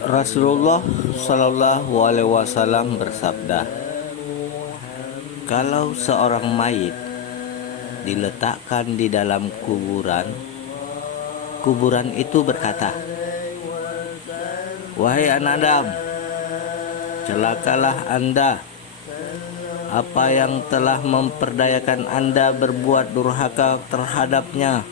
Rasulullah Shallallahu Alaihi Wasallam bersabda, kalau seorang mayit diletakkan di dalam kuburan, kuburan itu berkata, "Wahai anak Adam, celakalah Anda. Apa yang telah memperdayakan Anda berbuat durhaka terhadapnya?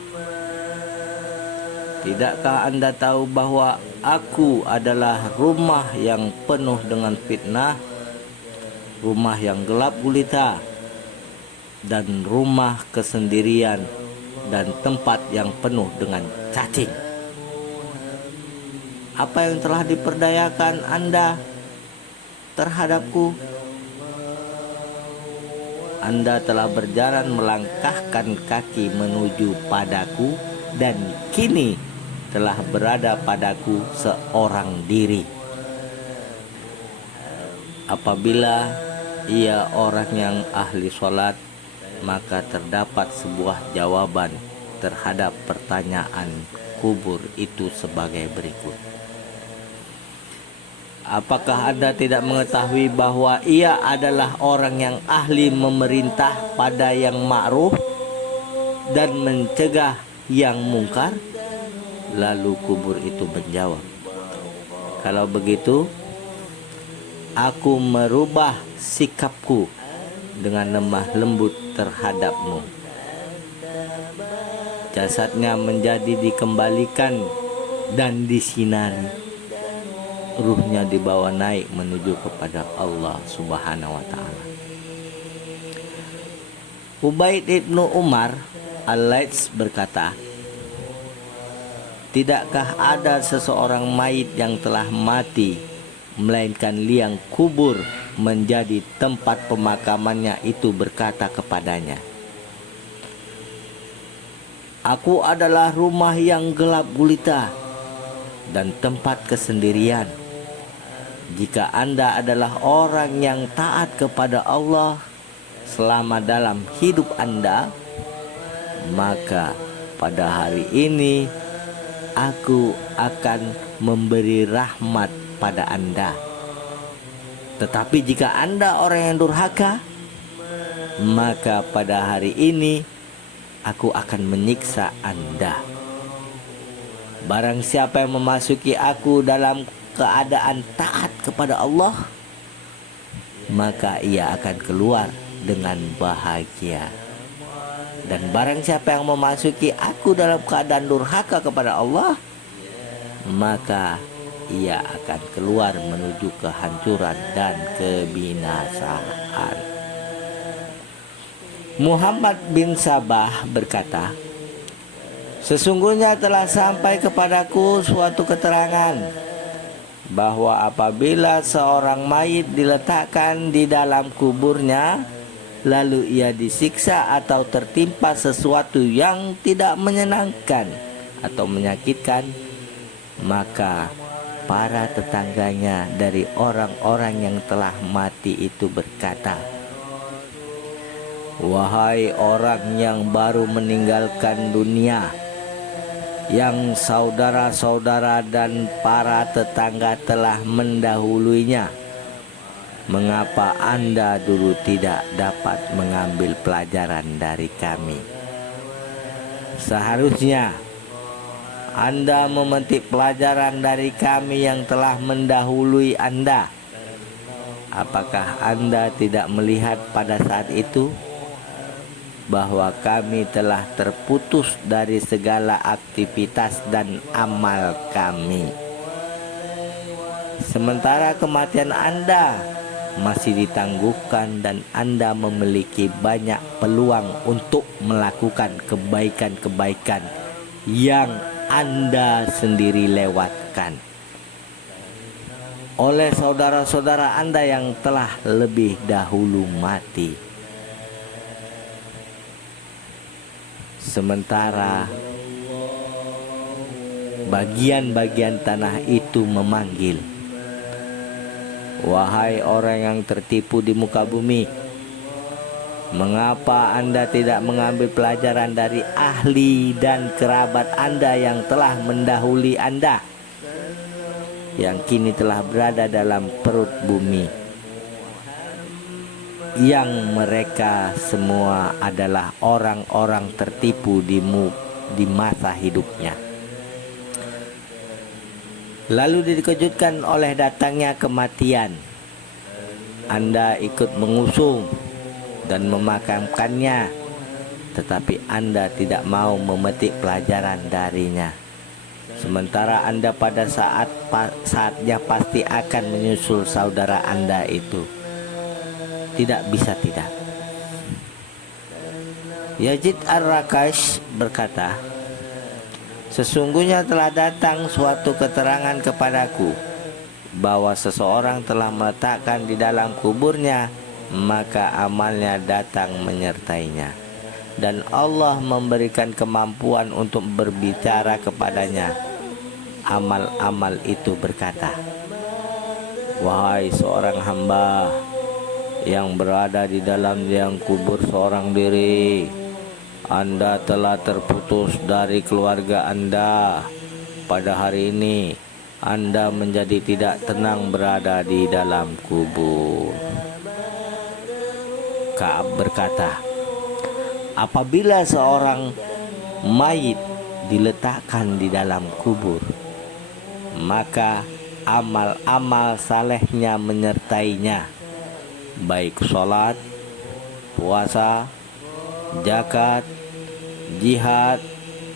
Tidakkah Anda tahu bahwa aku adalah rumah yang penuh dengan fitnah, rumah yang gelap gulita, dan rumah kesendirian, dan tempat yang penuh dengan cacing? Apa yang telah diperdayakan Anda terhadapku? Anda telah berjalan melangkahkan kaki menuju padaku, dan kini telah berada padaku seorang diri. Apabila ia orang yang ahli sholat, maka terdapat sebuah jawaban terhadap pertanyaan kubur itu sebagai berikut. Apakah Anda tidak mengetahui bahwa ia adalah orang yang ahli memerintah pada yang ma'ruf dan mencegah yang mungkar? Lalu kubur itu menjawab, kalau begitu, aku merubah sikapku dengan lemah lembut terhadapmu. Jasadnya menjadi dikembalikan dan disinari. Ruhnya dibawa naik menuju kepada Allah Subhanahu wa ta'ala. Ubaid ibnu Umar Al-Laits berkata, tidakkah ada seseorang mayit yang telah mati, melainkan liang kubur menjadi tempat pemakamannya itu berkata kepadanya, aku adalah rumah yang gelap gulita dan tempat kesendirian. Jika Anda adalah orang yang taat kepada Allah selama dalam hidup Anda, maka pada hari ini aku akan memberi rahmat pada Anda. Tetapi jika Anda orang yang durhaka, maka pada hari ini aku akan menyiksa Anda. Barang siapa yang memasuki aku dalam keadaan taat kepada Allah, maka ia akan keluar dengan bahagia. Dan barang siapa yang memasuki aku dalam keadaan durhaka kepada Allah, maka ia akan keluar menuju kehancuran dan kebinasaan. Muhammad bin Sabah berkata, sesungguhnya telah sampai kepadaku suatu keterangan bahwa apabila seorang mayit diletakkan di dalam kuburnya, lalu ia disiksa atau tertimpa sesuatu yang tidak menyenangkan atau menyakitkan, maka para tetangganya dari orang-orang yang telah mati itu berkata, wahai orang yang baru meninggalkan dunia, yang saudara-saudara dan para tetangga telah mendahuluinya, mengapa Anda dulu tidak dapat mengambil pelajaran dari kami? Seharusnya Anda memetik pelajaran dari kami yang telah mendahului Anda. Apakah Anda tidak melihat pada saat itu bahwa kami telah terputus dari segala aktivitas dan amal kami, sementara kematian Anda masih ditangguhkan dan Anda memiliki banyak peluang untuk melakukan kebaikan-kebaikan yang Anda sendiri lewatkan oleh saudara-saudara Anda yang telah lebih dahulu mati. Sementara bagian-bagian tanah itu memanggil, wahai orang yang tertipu di muka bumi, mengapa Anda tidak mengambil pelajaran dari ahli dan kerabat Anda yang telah mendahului Anda? yang kini telah berada dalam perut bumi, yang mereka semua adalah orang-orang tertipu di masa hidupnya. Lalu dikejutkan oleh datangnya kematian. Anda ikut mengusung dan memakamkannya, tetapi Anda tidak mau memetik pelajaran darinya. Sementara Anda pada saatnya pasti akan menyusul saudara Anda itu. Tidak bisa tidak. Yazid Ar-Rakash berkata, sesungguhnya telah datang suatu keterangan kepadaku bahwa seseorang telah meletakkan di dalam kuburnya, maka amalnya datang menyertainya, dan Allah memberikan kemampuan untuk berbicara kepadanya. Amal-amal itu berkata, wahai seorang hamba yang berada di dalam liang kubur seorang diri, Anda telah terputus dari keluarga Anda. Pada hari ini Anda menjadi tidak tenang berada di dalam kubur. Ka'ab berkata, apabila seorang mayit diletakkan di dalam kubur, maka amal-amal salehnya menyertainya, baik sholat, puasa, zakat, jihad,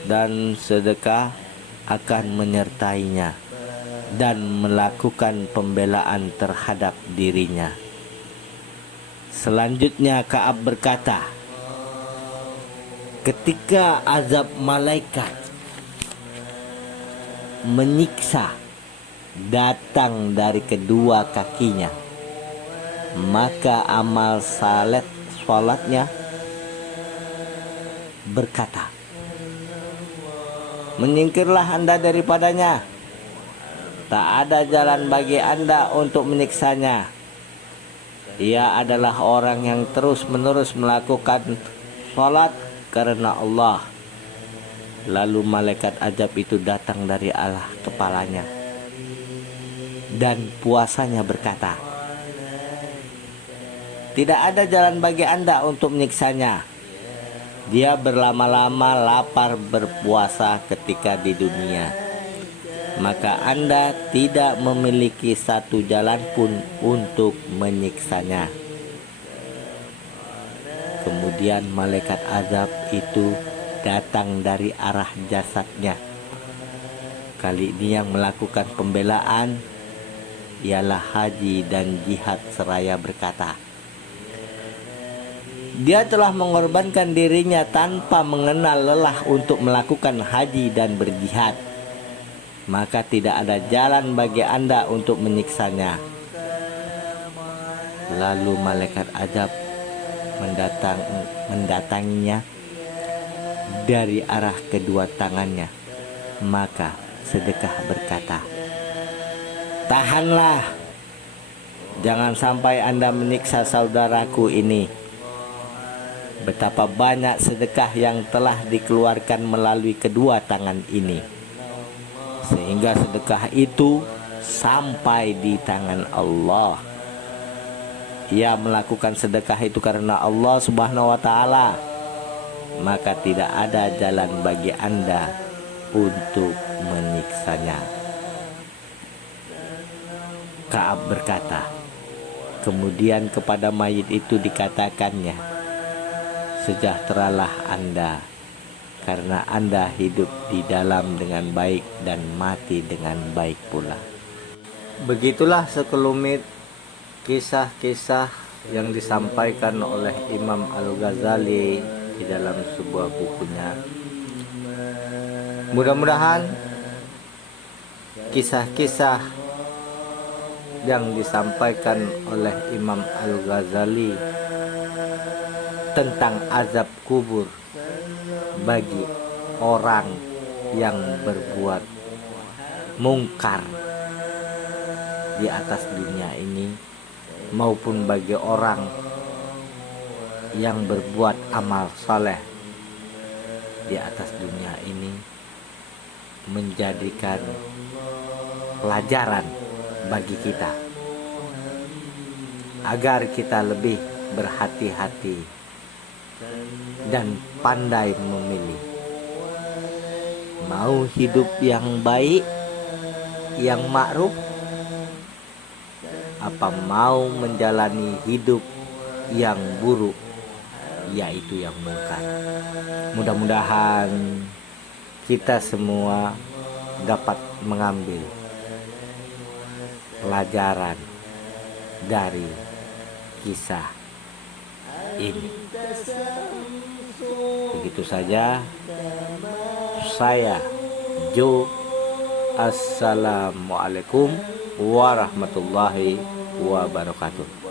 dan sedekah akan menyertainya dan melakukan pembelaan terhadap dirinya. Selanjutnya Ka'ab berkata, ketika azab malaikat menyiksa datang dari kedua kakinya, maka amal salatnya berkata, menyingkirlah Anda daripadanya, tak ada jalan bagi Anda untuk menyiksanya. Ia adalah orang yang terus-menerus melakukan salat karena Allah. Lalu malaikat azab itu datang dari arah kepalanya, dan puasanya berkata, tidak ada jalan bagi Anda untuk menyiksanya. Dia berlama-lama lapar berpuasa ketika di dunia, maka Anda tidak memiliki satu jalan pun untuk menyiksanya. Kemudian malaikat azab itu datang dari arah jasadnya. Kali ini yang melakukan pembelaan ialah haji dan jihad seraya berkata, dia telah mengorbankan dirinya tanpa mengenal lelah untuk melakukan haji dan berjihad, maka tidak ada jalan bagi Anda untuk menyiksanya. Lalu malaikat azab mendatanginya dari arah kedua tangannya, maka sedekah berkata, tahanlah, jangan sampai Anda menyiksa saudaraku ini. Betapa banyak sedekah yang telah dikeluarkan melalui kedua tangan ini, sehingga sedekah itu sampai di tangan Allah. Ia melakukan sedekah itu karena Allah Subhanahu wa ta'ala, maka tidak ada jalan bagi Anda untuk menyiksanya. Ka'ab berkata, kemudian kepada mayit itu dikatakannya, sejahteralah Anda, karena Anda hidup di dalam dengan baik dan mati dengan baik pula. Begitulah sekelumit kisah-kisah yang disampaikan oleh Imam Al-Ghazali di dalam sebuah bukunya. Mudah-mudahan kisah-kisah yang disampaikan oleh Imam Al-Ghazali tentang azab kubur bagi orang yang berbuat mungkar di atas dunia ini, maupun bagi orang yang berbuat amal saleh di atas dunia ini, menjadikan pelajaran bagi kita agar kita lebih berhati-hati dan pandai memilih. Mau hidup yang baik, yang ma'ruf, apa mau menjalani hidup yang buruk, yaitu yang mungkar. Mudah-mudahan kita semua dapat mengambil pelajaran dari kisah ini. Begitu saja, saya Jo. Assalamualaikum warahmatullahi wabarakatuh.